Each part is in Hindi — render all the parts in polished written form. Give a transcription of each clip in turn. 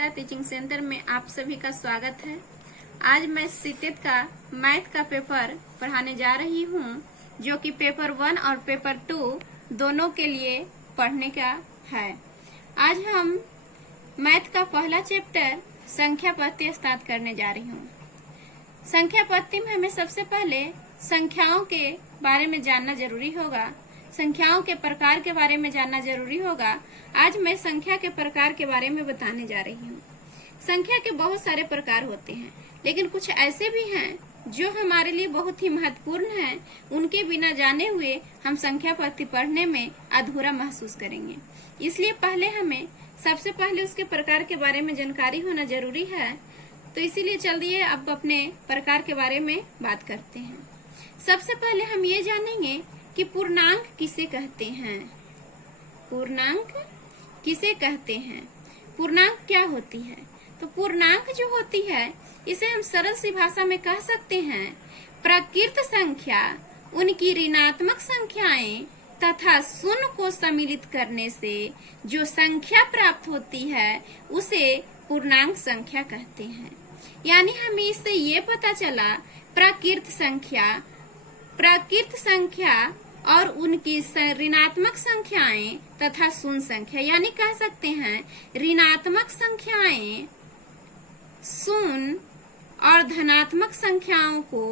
गीता टीचिंग सेंटर में आप सभी का स्वागत है। आज मैं सीटेट का मैथ का पेपर पढ़ाने जा रही हूँ, जो कि पेपर 1 और पेपर 2 दोनों के लिए पढ़ने का है। आज हम मैथ का पहला चैप्टर संख्या पत्ती स्टार्ट करने जा रही हूँ। संख्या पत्ती में हमें सबसे पहले संख्याओं के बारे में जानना जरूरी होगा, संख्याओं के प्रकार के बारे में जानना जरूरी होगा। आज मैं संख्या के प्रकार के बारे में बताने जा रही हूँ। संख्या के बहुत सारे प्रकार होते हैं, लेकिन कुछ ऐसे भी हैं जो हमारे लिए बहुत ही महत्वपूर्ण हैं। उनके बिना जाने हुए हम संख्या पत्ती पढ़ने में अधूरा महसूस करेंगे। इसलिए सबसे पहले उसके प्रकार के बारे में जानकारी होना जरूरी है। तो इसीलिए चलिए अब अपने प्रकार के बारे में बात करते हैं। सबसे पहले हम ये जानेंगे कि पूर्णांक किसे कहते हैं। पूर्णांक किसे कहते हैं? पूर्णांक क्या होती है? तो पूर्णांक जो होती है, इसे हम सरल सी भाषा में कह सकते हैं प्रकृत संख्या उनकी ऋणात्मक संख्याएं तथा शून्य को सम्मिलित करने से जो संख्या प्राप्त होती है उसे पूर्णांक संख्या कहते हैं। यानी हमें इससे ये पता चला प्रकृत संख्या और उनकी ऋणात्मक संख्याएं तथा शून्य संख्या, यानी कह सकते हैं ऋणात्मक संख्याएं शून्य और धनात्मक संख्याओं को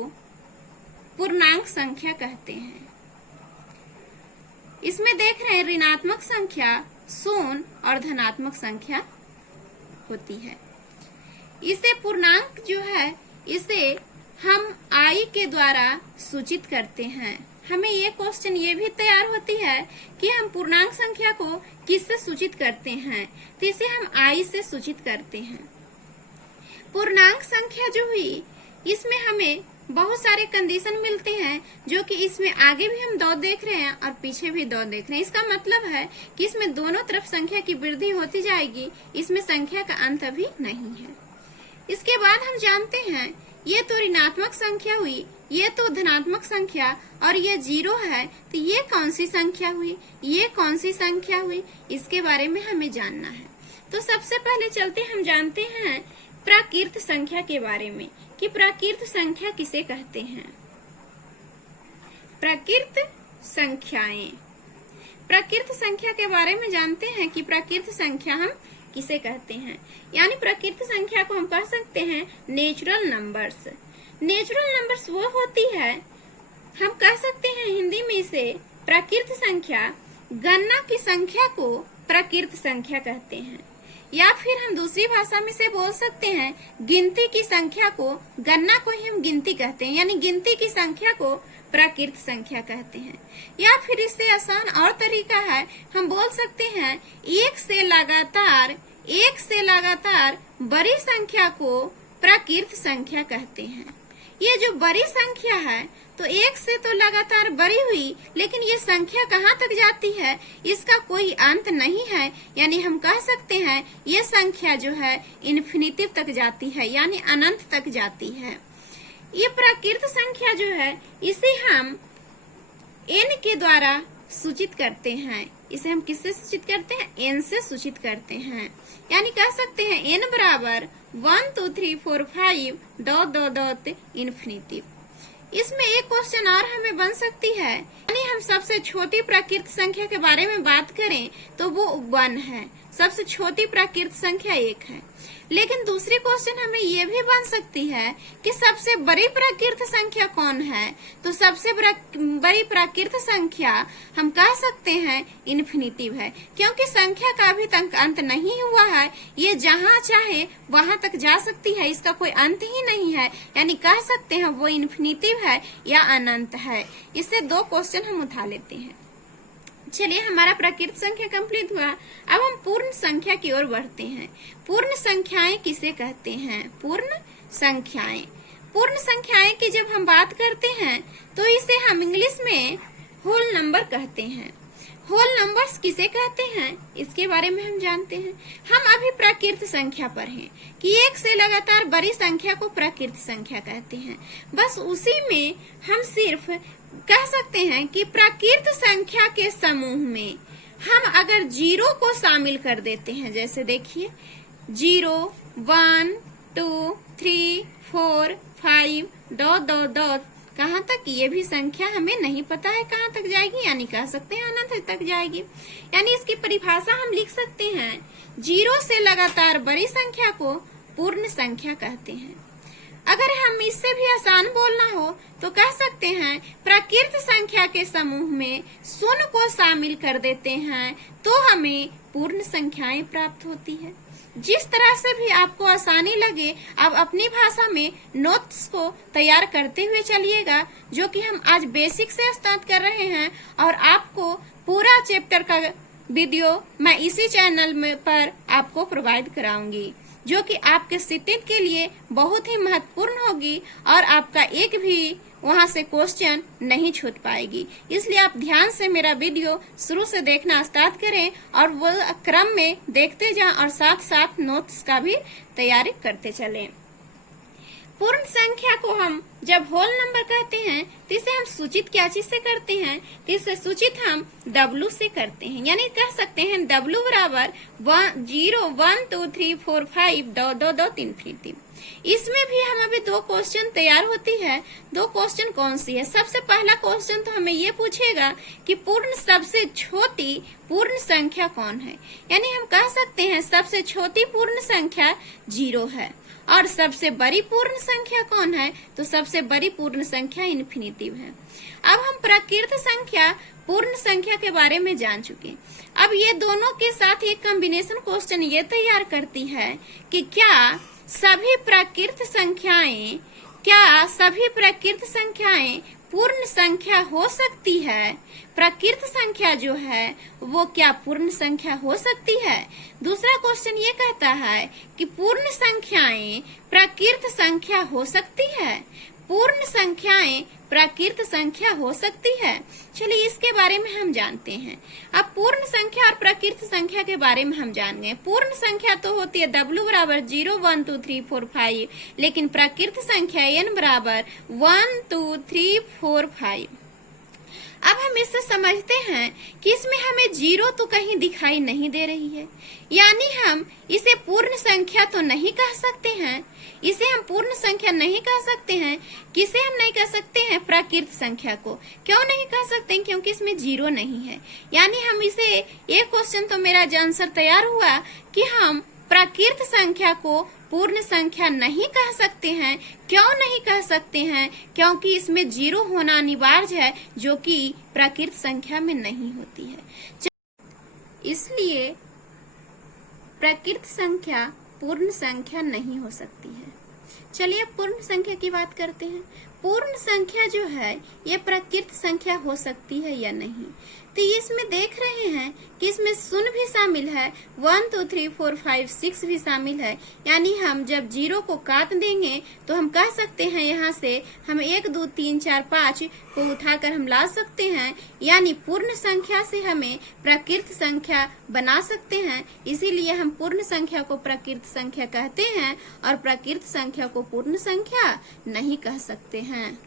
पूर्णांक संख्या कहते हैं। इसमें देख रहे हैं ऋणात्मक संख्या शून्य और धनात्मक संख्या होती है। इसे पूर्णांक जो है, इसे हम आई के द्वारा सूचित करते हैं। हमें ये क्वेश्चन ये भी तैयार होती है कि हम पूर्णांक संख्या को किससे सूचित करते हैं, तो इसे हम आई से सूचित करते हैं। पूर्णांक संख्या जो हुई, इसमें हमें बहुत सारे कंडीशन मिलते हैं, जो कि इसमें आगे भी हम 2 देख रहे हैं और पीछे भी 2 देख रहे हैं। इसका मतलब है कि इसमें दोनों तरफ संख्या की वृद्धि होती जाएगी, इसमें संख्या का अंत अभी नहीं है। इसके बाद हम जानते हैं ये तो ऋणात्मक संख्या हुई, ये तो धनात्मक संख्या और ये 0 है, तो ये कौन सी संख्या हुई, ये कौन सी संख्या हुई, इसके बारे में हमें जानना है। तो सबसे पहले चलते हम जानते हैं प्राकृत संख्या के बारे में कि प्राकृत संख्या किसे कहते हैं। प्राकृत संख्याएं, प्राकृत संख्या के बारे में जानते हैं कि प्राकृत संख्या हम किसे कहते हैं। यानी प्राकृत संख्या को हम कह सकते हैं नेचुरल नंबर्स। नेचुरल नंबर्स वो होती है, हम कह सकते हैं हिंदी में इसे प्राकृत संख्या, गणना की संख्या को प्राकृत संख्या कहते हैं। या फिर हम दूसरी भाषा में से बोल सकते हैं गिनती की संख्या को, गणना को ही हम गिनती कहते हैं, यानी गिनती की संख्या को प्राकृत संख्या कहते हैं। या फिर इससे आसान और तरीका है, हम बोल सकते हैं एक से लगातार बड़ी संख्या को प्राकृत संख्या कहते हैं। ये जो बड़ी संख्या है, तो 1 से तो लगातार बड़ी हुई, लेकिन ये संख्या कहाँ तक जाती है, इसका कोई अंत नहीं है। यानी हम कह सकते हैं ये संख्या जो है इन्फिनिटिव तक जाती है, यानी अनंत तक जाती है। ये प्राकृत संख्या जो है, इसे हम n के द्वारा सूचित करते हैं। इसे हम किससे सूचित करते हैं? n से सूचित करते हैं। यानी कह सकते हैं n बराबर 1 2 3 4 5 ... इन्फिनिटिव। इसमें एक क्वेश्चन और हमें बन सकती है, यानी हम सबसे छोटी प्राकृत संख्या के बारे में बात करें तो वो 1 है, सबसे छोटी प्राकृत संख्या 1 है। लेकिन दूसरी क्वेश्चन हमें ये भी बन सकती है कि सबसे बड़ी प्राकृत संख्या कौन है, तो सबसे बड़ी प्राकृत संख्या हम कह सकते हैं इन्फिनिटिव है, क्योंकि संख्या का अभी तक अंत नहीं हुआ है। ये जहाँ चाहे वहां तक जा सकती है, इसका कोई अंत ही नहीं है। यानी कह सकते हैं वो इन्फिनिटिव है या अनंत है। इससे 2 क्वेश्चन हम उठा लेते हैं। चलिए, हमारा प्राकृत संख्या कंप्लीट हुआ। अब हम पूर्ण संख्या की ओर बढ़ते हैं। पूर्ण संख्याएं किसे कहते हैं? पूर्ण संख्याएं की जब हम बात करते हैं तो इसे हम इंग्लिश में होल नंबर कहते हैं। होल नंबर्स किसे कहते हैं, इसके बारे में हम जानते हैं। हम अभी प्राकृत संख्या पर हैं कि 1 से लगातार बड़ी संख्या को प्राकृत संख्या कहते हैं। बस उसी में हम सिर्फ कह सकते हैं कि प्राकृत संख्या के समूह में हम अगर 0 को शामिल कर देते हैं, जैसे देखिए 0 1 2 3 4 5 डॉट कहाँ तक, ये भी संख्या हमें नहीं पता है कहाँ तक जाएगी, यानी कह सकते हैं अनंत तक जाएगी। यानी इसकी परिभाषा हम लिख सकते हैं, 0 से लगातार बड़ी संख्या को पूर्ण संख्या कहते हैं। अगर हम इससे भी आसान बोलना हो तो कह सकते हैं प्रकृत संख्या के समूह में शून्य को शामिल कर देते हैं तो हमें पूर्ण संख्याएं प्राप्त होती है। जिस तरह से भी आपको आसानी लगे आप अपनी भाषा में नोट्स को तैयार करते हुए चलिएगा, जो कि हम आज बेसिक से स्टार्ट कर रहे हैं और आपको पूरा चैप्टर का वीडियो मैं इसी चैनल में पर आपको प्रोवाइड कराऊंगी, जो कि आपके सिटिंग के लिए बहुत ही महत्वपूर्ण होगी और आपका एक भी वहां से क्वेश्चन नहीं छूट पाएगी। इसलिए आप ध्यान से मेरा वीडियो शुरू से देखना स्टार्ट करें और वो क्रम में देखते जाएं और साथ साथ नोट्स का भी तैयारी करते चलें। पूर्ण संख्या को हम जब होल नंबर कहते हैं तो इसे हम सूचित क्या चीज से करते हैं, तो इसे सूचित हम W से करते हैं। यानी कह सकते हैं W बराबर 0 1 2 3 4 5 3 3। इसमें भी हम अभी 2 क्वेश्चन तैयार होती है। 2 क्वेश्चन कौन सी है? सबसे पहला क्वेश्चन तो हमें ये पूछेगा कि पूर्ण सबसे छोटी पूर्ण संख्या कौन है। यानी हम कह सकते हैं सबसे छोटी पूर्ण संख्या 0 है और सबसे बड़ी पूर्ण संख्या कौन है, तो सबसे बड़ी पूर्ण संख्या इन्फिनिटिव है। अब हम प्रकृत संख्या पूर्ण संख्या के बारे में जान चुके। अब ये दोनों के साथ एक कॉम्बिनेशन क्वेश्चन ये तैयार करती है कि क्या सभी प्रकृत संख्याएं पूर्ण संख्या हो सकती है? प्रकृत संख्या जो है वो क्या पूर्ण संख्या हो सकती है? दूसरा क्वेश्चन ये कहता है कि पूर्ण संख्याएं प्रकृत संख्या हो सकती है? पूर्ण संख्याएं प्रकृत संख्या हो सकती है। चलिए इसके बारे में हम जानते हैं। अब पूर्ण संख्या और प्रकृत संख्या के बारे में हम जान गए। पूर्ण संख्या तो होती है W बराबर 0 1 2 3 4 5, लेकिन प्रकृत संख्या N बराबर 1 2 3 4 5। अब हम इससे समझते हैं कि इसमें हमें 0 तो कहीं दिखाई नहीं दे रही है, यानी हम इसे पूर्ण संख्या तो नहीं कह सकते हैं। इसे हम पूर्ण संख्या नहीं कह सकते हैं। किसे हम नहीं कह सकते हैं? प्रकृत संख्या को। क्यों नहीं कह सकते हैं? क्योंकि इसमें 0 नहीं है। यानी हम इसे, एक क्वेश्चन तो मेरा आंसर तैयार हुआ कि हम प्रकृत संख्या को पूर्ण संख्या नहीं कह सकते हैं। क्यों नहीं कह सकते हैं? क्योंकि इसमें 0 होना अनिवार्य है, जो कि प्रकृत संख्या में नहीं होती है। इसलिए प्रकृत संख्या पूर्ण संख्या नहीं हो सकती है। चलिए अब पूर्ण संख्या की बात करते हैं। पूर्ण संख्या जो है ये प्रकृत संख्या हो सकती है या नहीं, तो इसमें देख रहे हैं कि इसमें शून्य भी शामिल है, 1 2 3 4 5 6 भी शामिल है। यानी हम जब 0 को काट देंगे तो हम कह सकते हैं यहाँ से हम 1 2 3 4 5 को उठाकर हम ला सकते हैं। यानी पूर्ण संख्या से हमें प्रकृत संख्या बना सकते हैं। इसीलिए हम पूर्ण संख्या को प्रकृत संख्या कहते हैं और प्रकृत संख्या को पूर्ण संख्या नहीं कह सकते हैं।